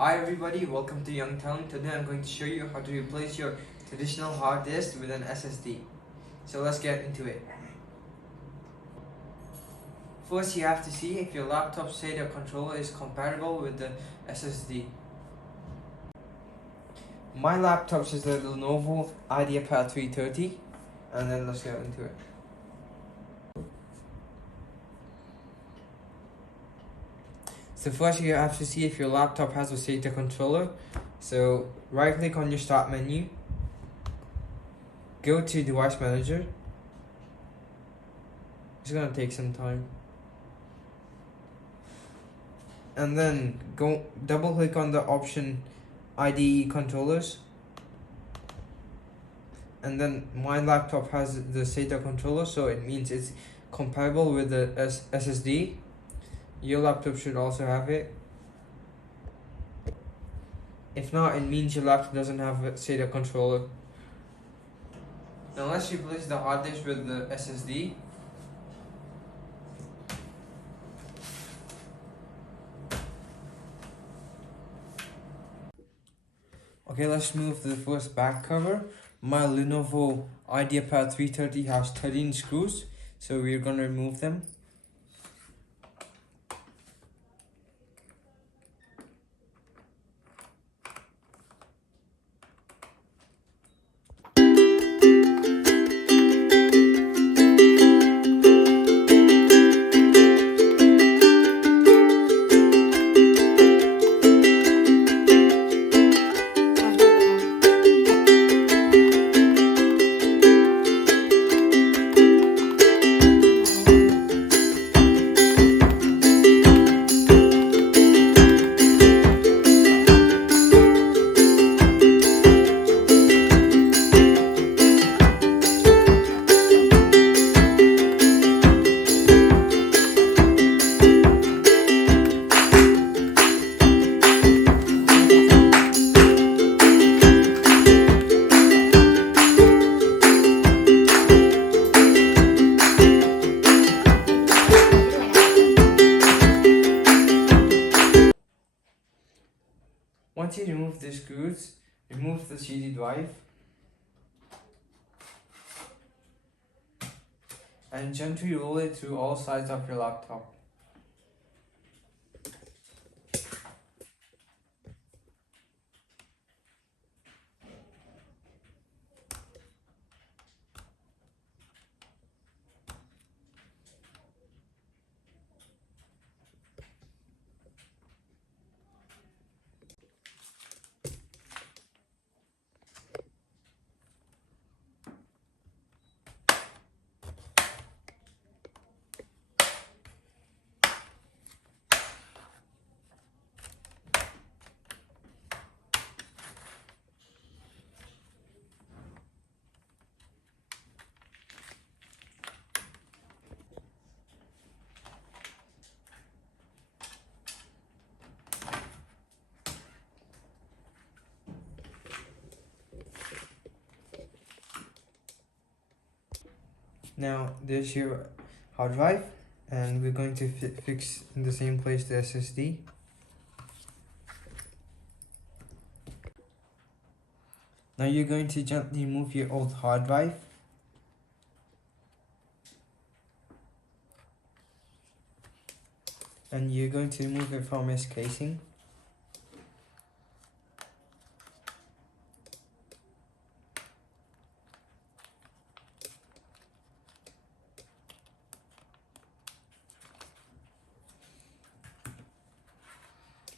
Hi everybody, welcome to Young Tongue. Today I'm going to show you how to replace your traditional hard disk with an SSD. So let's get into it. First you have to see if your laptop's Sata Controller is compatible with the SSD. My laptop is the Lenovo Ideapad330 and then let's get into it. So first you have to see if your laptop has a Sata Controller. So right click on your start menu, go to device manager. It's gonna take some time. And then go double click on the option IDE controllers. And then my laptop has the SATA controller, so it means it's compatible with the SSD. Your laptop should also have it. If not, it means your laptop doesn't have a SATA controller. Now let's replace the hard disk with the SSD. Okay, let's move the first back cover. My Lenovo Ideapad330 has 13 screws, so we're gonna remove them. Once you remove the screws, remove the CD drive and gently roll it through all sides of your laptop. Now there's your hard drive, and we're going to fix in the same place the SSD. Now you're going to gently remove your old hard drive. And you're going to remove it from its casing.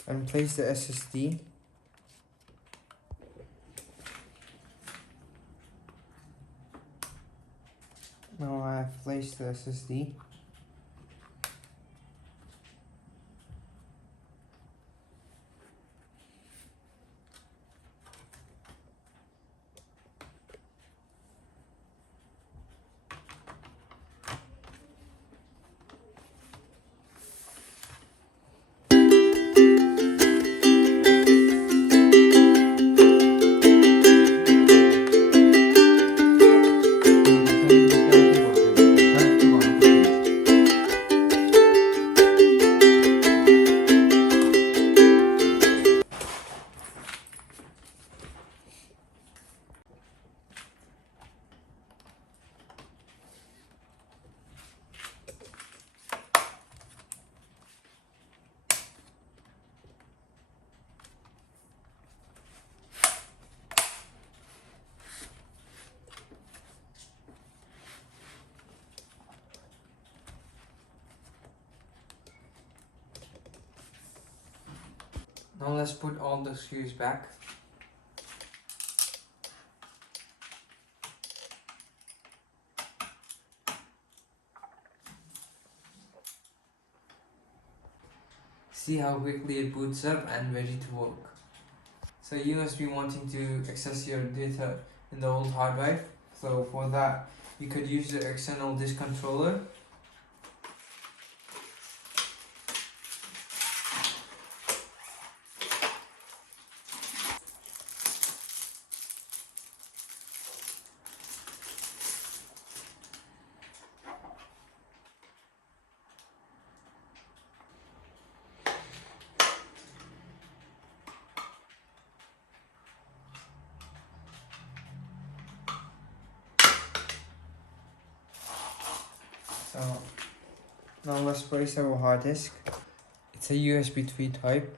And place the SSD. Now I have placed the SSD. Now let's put all the screws back. See how quickly it boots up and ready to work. So you must be wanting to access your data in the old hard drive. So for that, you could use the external disk controller. So now let's place our hard disk. It's a USB 3 type.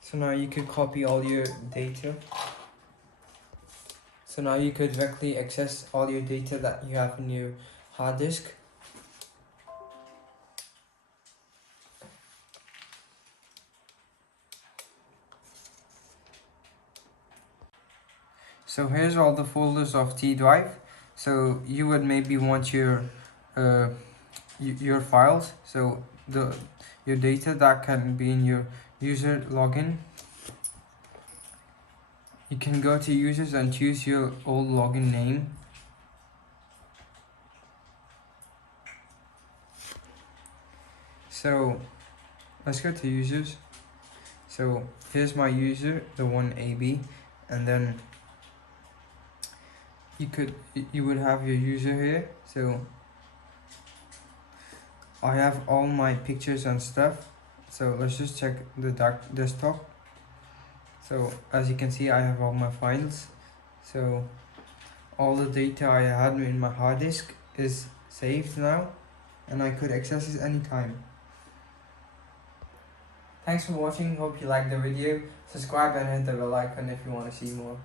So now you could copy all your data. So now you could directly access all your data that you have in your hard disk. So here's all the folders of T drive. So you would maybe want your files. So your data that can be in your user login. You can go to users and choose your old login name. So let's go to users. So here's my user, the one AB, and then you would have your user here. So I have all my pictures and stuff. So let's just check the desktop. So as you can see, I have all my files. So all the data I had in my hard disk is saved now, and I could access it anytime. Thanks for watching. Hope you liked the video. Subscribe and hit the bell icon if you want to see more.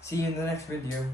See you in the next video.